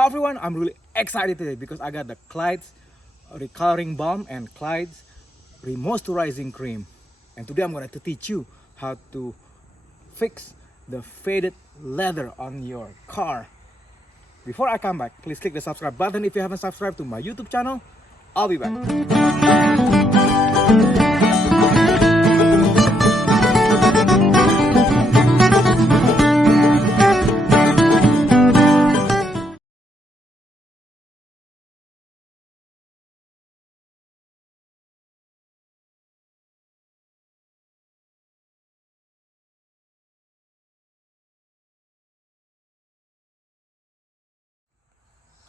Hi everyone, I'm really excited today because I got the Clyde's Recoloring Balm and Clyde's Remoisturizing Cream. And today I'm going to teach you how to fix the faded leather on your car. Before I come back, please click the subscribe button if you haven't subscribed to my YouTube channel. I'll be back.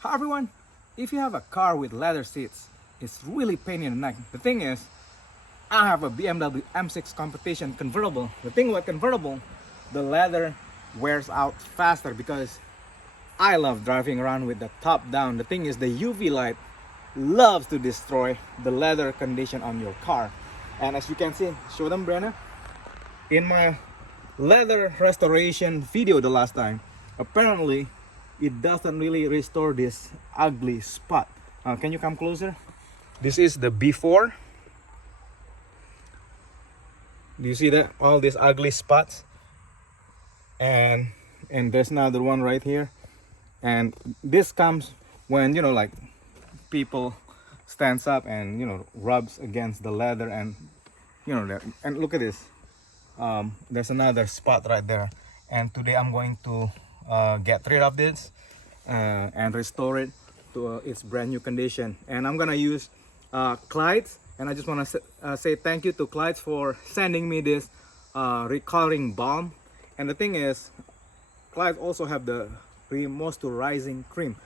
Hi everyone, if you have a car with leather seats, it's really pain in the neck. The thing is, I have a BMW M6 competition convertible. The thing with convertible, the leather wears out faster because I love driving around with the top down. The thing is, the UV light loves to destroy the leather condition on your car. And as you can see, show them, Brenna, in my leather restoration video the last time, apparently it doesn't really restore this ugly spot. Can you come closer? This is the before. Do you see that? All these ugly spots. And there's another one right here. And this comes when, you know, like people stands up and, you know, rubs against the leather, and you know that. And look at this. There's another spot right there. And today I'm going to get rid of this and restore it to its brand new condition. And I'm gonna use Clyde's, and I just want to say thank you to Clyde's for sending me this recoloring balm. And the thing is, Clyde also have the remoisturizing cream.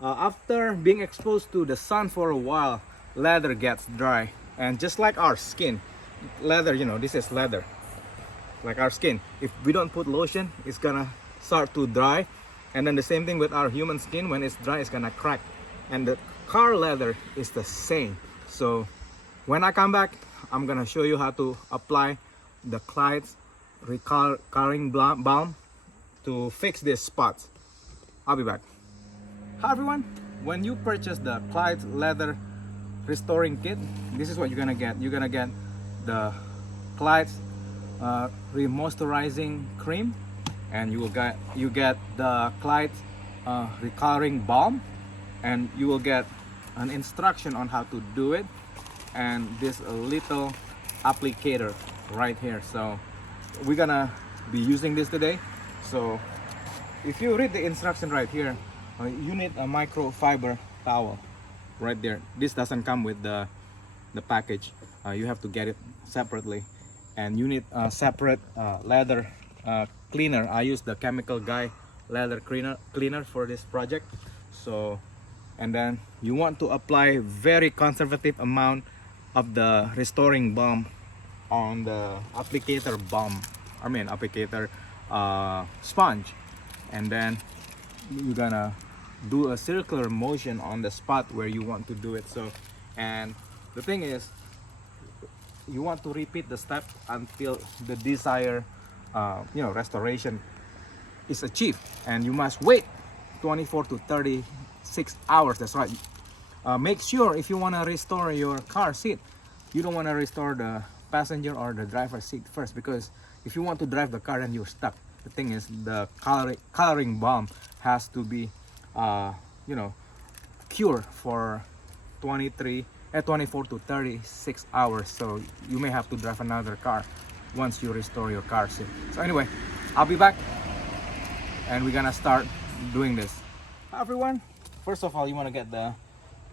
After being exposed to the sun for a while, leather gets dry, and just like our skin, leather, you know, this is leather, like our skin. If we don't put lotion, it's gonna start to dry. And then the same thing with our human skin, when it's dry, it's gonna crack. And the car leather is the same. So when I come back, I'm gonna show you how to apply the Clyde's Recoloring Balm to fix these spots. I'll be back. Hi everyone, when you purchase the Clyde's leather restoring kit, this is what you're gonna get. You're gonna get the Clyde's remoisturizing cream, and you get the Clyde's recoloring balm, and you will get an instruction on how to do it, and this little applicator right here. So we're gonna be using this today. So if you read the instruction right here, you need a microfiber towel right there. This doesn't come with the package. You have to get it separately. And you need a separate leather cleaner. I use the Chemical Guy leather cleaner for this project. So, and then you want to apply very conservative amount of the restoring balm on the applicator applicator sponge. And then you're gonna do a circular motion on the spot where you want to do it. So, and the thing is, you want to repeat the step until the desired restoration is achieved. And you must wait 24 to 36 hours. That's right. Make sure, if you want to restore your car seat, you don't want to restore the passenger or the driver's seat first, because if you want to drive the car and you're stuck, the thing is, the coloring balm has to be cure for 24 to 36 hours. So you may have to drive another car once you restore your car seat. So anyway, I'll be back and we're gonna start doing this. Hi everyone, first of all, you want to get the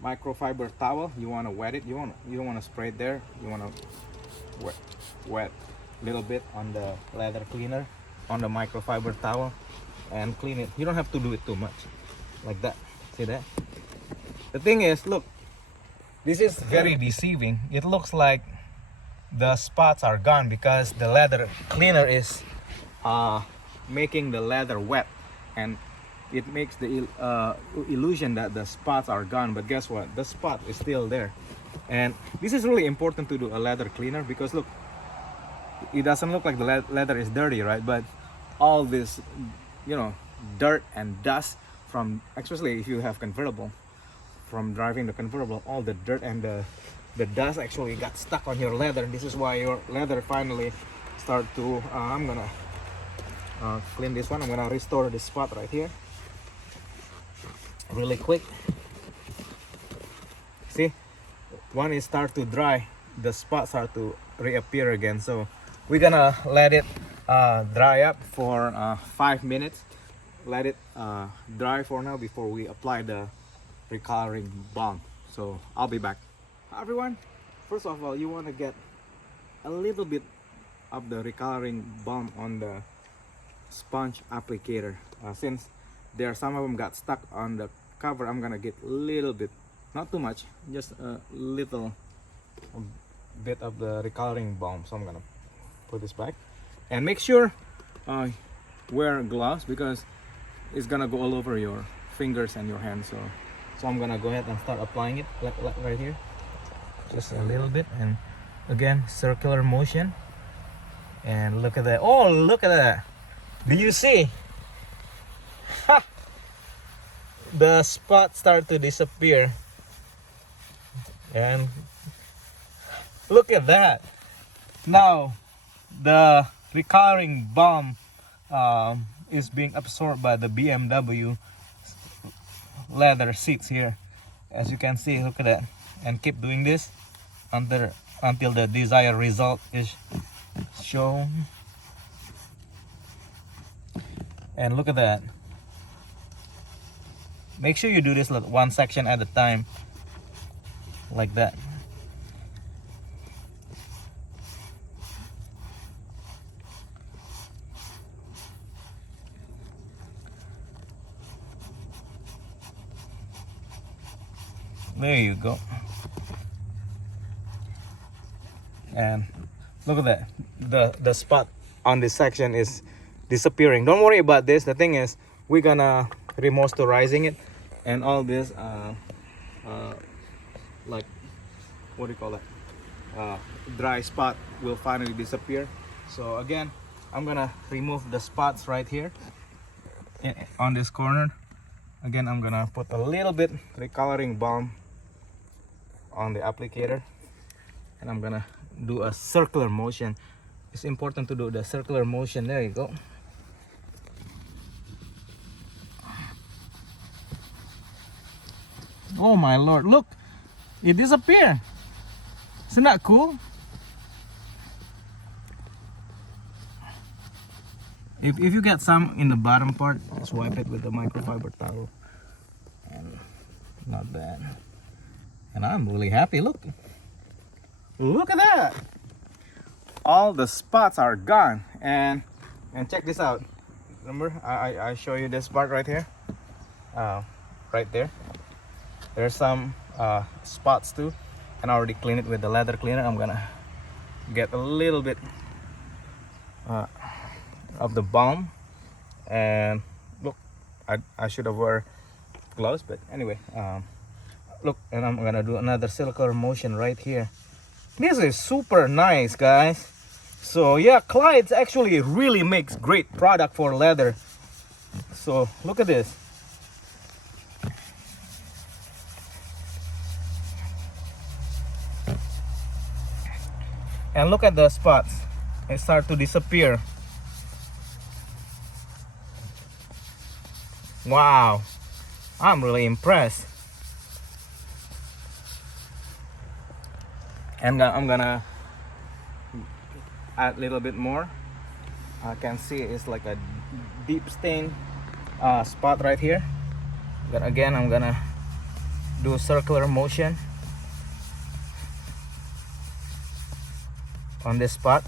microfiber towel. You want to wet it. You don't want to spray it there. You want to wet a little bit on the leather cleaner on the microfiber towel and clean it. You don't have to do it too much, like that. See that? The thing is, look, this is very deceiving. It looks like the spots are gone because the leather cleaner is making the leather wet, and it makes the illusion that the spots are gone. But guess what? The spot is still there. And this is really important to do a leather cleaner, because look, it doesn't look like the leather is dirty, right? But all this, dirt and dust from, especially if you have convertible, from driving the convertible, all the dirt and the dust actually got stuck on your leather. This is why your leather finally start to I'm gonna clean this one. I'm gonna restore this spot right here really quick. See, when it start to dry, the spots start to reappear again. So we're gonna let it dry up for 5 minutes. Let it dry for now before we apply the recoloring balm. So I'll be back. Hi everyone, first of all, you want to get a little bit of the recoloring balm on the sponge applicator. Since some of them got stuck on the cover, I'm gonna get a little bit, not too much, just a little bit of the recoloring balm. So I'm gonna put this back, and make sure wear gloves because it's gonna go all over your fingers and your hands. So I'm gonna go ahead and start applying it right here, just a little bit, and again circular motion. And look at that. Oh, look at that. Do you see? Ha! The spots start to disappear, and look at that. Now the recoloring balm is being absorbed by the BMW leather seats here, as you can see. Look at that, and keep doing this until the desired result is shown. And look at that. Make sure you do this one section at a time, like that. There you go. And look at that. The spot on this section is disappearing. Don't worry about this. The thing is, we're gonna remoisturizing it, and all this like, what do you call it, dry spot will finally disappear. So again, I'm gonna remove the spots right here on this corner. Again, I'm gonna put a little bit recoloring balm on the applicator, and I'm gonna do a circular motion. It's important to do the circular motion. There you go. Oh my lord, look, it disappeared. Isn't that cool? If you get some in the bottom part, just wipe it with the microfiber towel. And not bad. And I'm really happy. Look at that. All the spots are gone. And check this out. Remember I show you this part right here, right there. There's some spots too, and I already cleaned it with the leather cleaner. I'm gonna get a little bit of the balm, and look, I should have wear gloves, but anyway, look, and I'm gonna do another circular motion right here. This is super nice, guys. So yeah, Clyde actually really makes great product for leather. So look at this. And look at the spots. They start to disappear. Wow, I'm really impressed. And I'm gonna add a little bit more. I can see it's like a deep stain spot right here. But again, I'm gonna do a circular motion on this spot.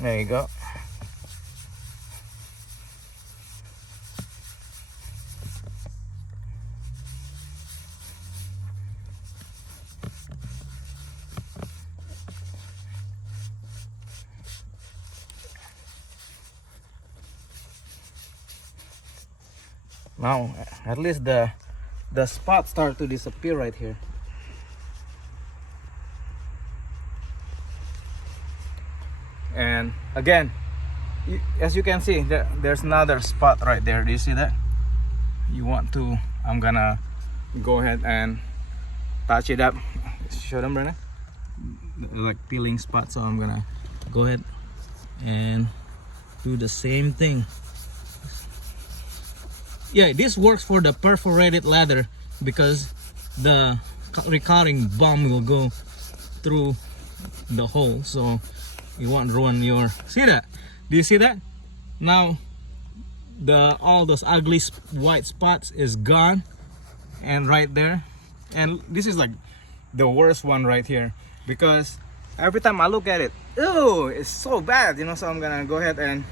There you go. Now at least the spots start to disappear right here. And again, as you can see, there's another spot right there. Do you see that? You want to, I'm gonna go ahead and touch it up. Show them, Brenna. Like peeling spot, so I'm gonna go ahead and do the same thing. Yeah, this works for the perforated leather because the recoloring balm will go through the hole, so you won't ruin your, see that? Do you see that? Now all those ugly white spots is gone, and right there, and this is like the worst one right here, because every time I look at it, ew, it's so bad, you know. So I'm gonna go ahead and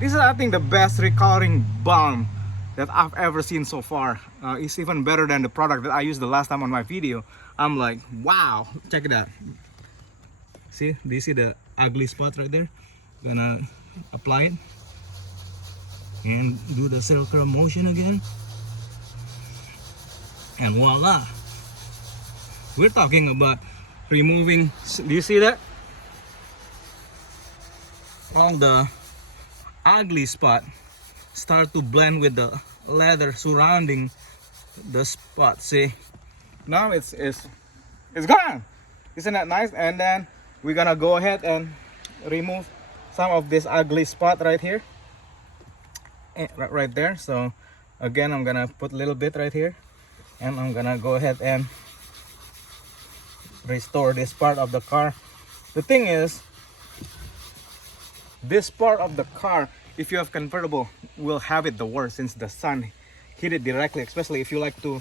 this is, I think, the best recoloring balm that I've ever seen so far. It's even better than the product that I used the last time on my video. I'm like, wow, check it out. See, do you see the ugly spot right there? Gonna apply it and do the circular motion again, and voila, we're talking about removing. Do you see that? All the ugly spot start to blend with the leather surrounding the spot. See, now it's gone. Isn't that nice? And then we're gonna go ahead and remove some of this ugly spot right here, right there. So again, I'm gonna put a little bit right here, and I'm gonna go ahead and restore this part of the car. The thing is, this part of the car, if you have convertible, will have it the worst, since the sun hit it directly, especially if you like to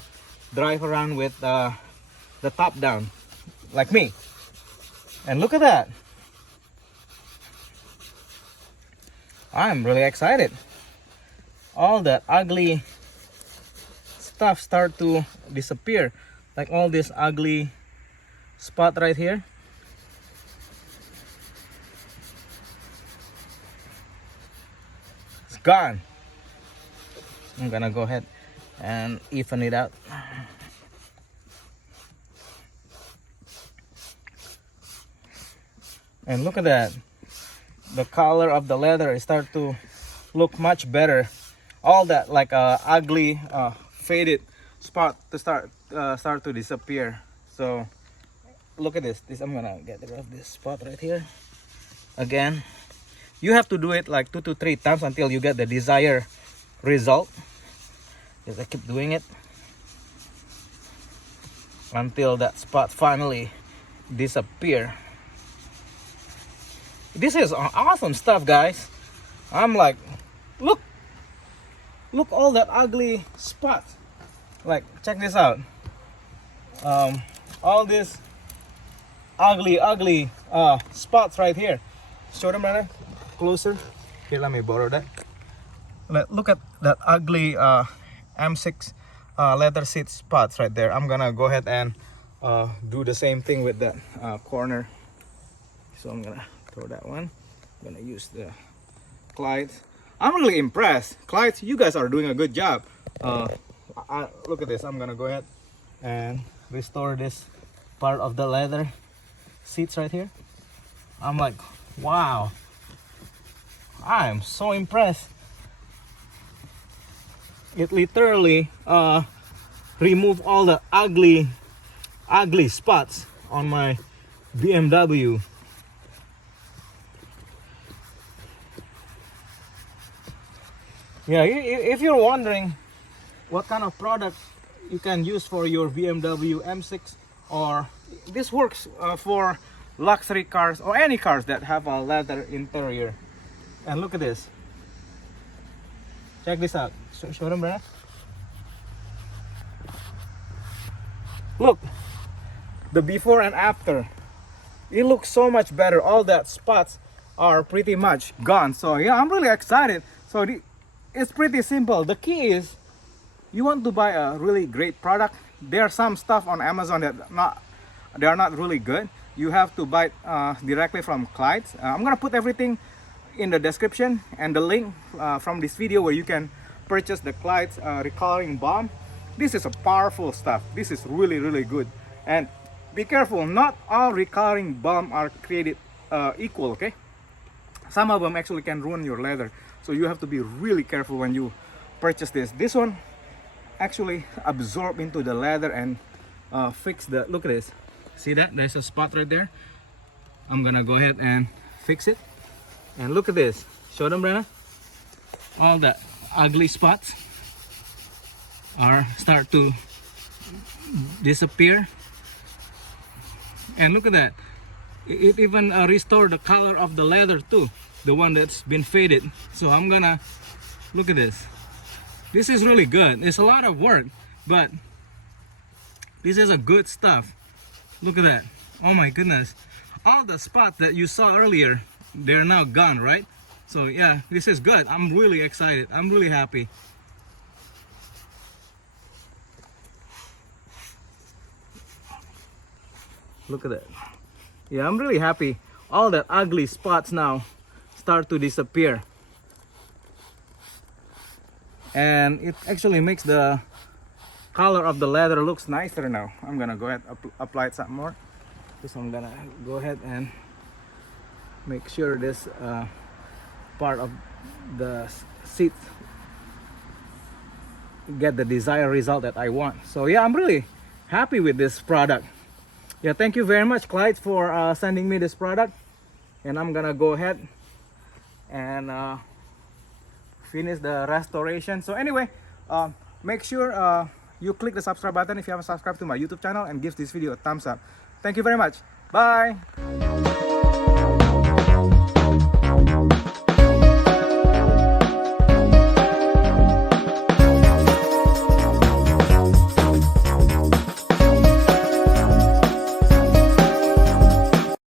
drive around with the top down like me. And look at that, I'm really excited. All that ugly stuff start to disappear, like all this ugly spot right here. It's gone. I'm gonna go ahead and even it out. And look at that, the color of the leather start to look much better. All that like ugly faded spot to start to disappear. So look at this. I'm gonna get rid of this spot right here. Again, you have to do it like 2 to 3 times until you get the desired result. Just I keep doing it until that spot finally disappear. This is awesome stuff, guys. I'm like, look all that ugly spots. Like, check this out. All this ugly spots right here. Show them right closer. Here, let me borrow that. Look at that ugly M6 leather seat spots right there. I'm gonna go ahead and do the same thing with that corner. So I'm gonna throw that one. I'm gonna use the Clyde. I'm really impressed. Clyde, you guys are doing a good job. Look at this. I'm gonna go ahead and restore this part of the leather seats right here. I'm like, wow, I am so impressed. It literally removed all the ugly spots on my BMW. Yeah, if you're wondering what kind of product you can use for your BMW M6, or this works for luxury cars or any cars that have a leather interior. And look at this. Check this out. Show them, Brad. Look, the before and after. It looks so much better. All that spots are pretty much gone. So yeah, I'm really excited. So it's pretty simple. The key is you want to buy a really great product. There are some stuff on Amazon that they are not really good. You have to buy directly from Clyde. I'm gonna put everything in the description and the link from this video where you can purchase the Clyde Recoloring Balm. This is a powerful stuff. This is really good. And be careful, not all recoloring balm are created equal, okay? some of them actually can ruin your leather, so you have to be really careful when you purchase this one actually absorb into the leather and fix the, look at this, see that there's a spot right there. I'm gonna go ahead and fix it, and look at this, show them, Brenna, all the ugly spots are start to disappear. And look at that, it even restored the color of the leather too, the one that's been faded. So I'm gonna, look at this, this is really good. It's a lot of work, but this is a good stuff. Look at that, oh my goodness, all the spots that you saw earlier, they're now gone, right? So yeah, this is good. I'm really excited, I'm really happy. Look at that. Yeah, I'm really happy. All the ugly spots now start to disappear. And it actually makes the color of the leather looks nicer now. I'm gonna go ahead and apply it some more. So I'm gonna go ahead and make sure this part of the seat get the desired result that I want. So yeah, I'm really happy with this product. Yeah, thank you very much, Clyde, for sending me this product. And I'm gonna go ahead and finish the restoration. So anyway, make sure you click the subscribe button if you haven't subscribed to my YouTube channel, and give this video a thumbs up. Thank you very much. Bye.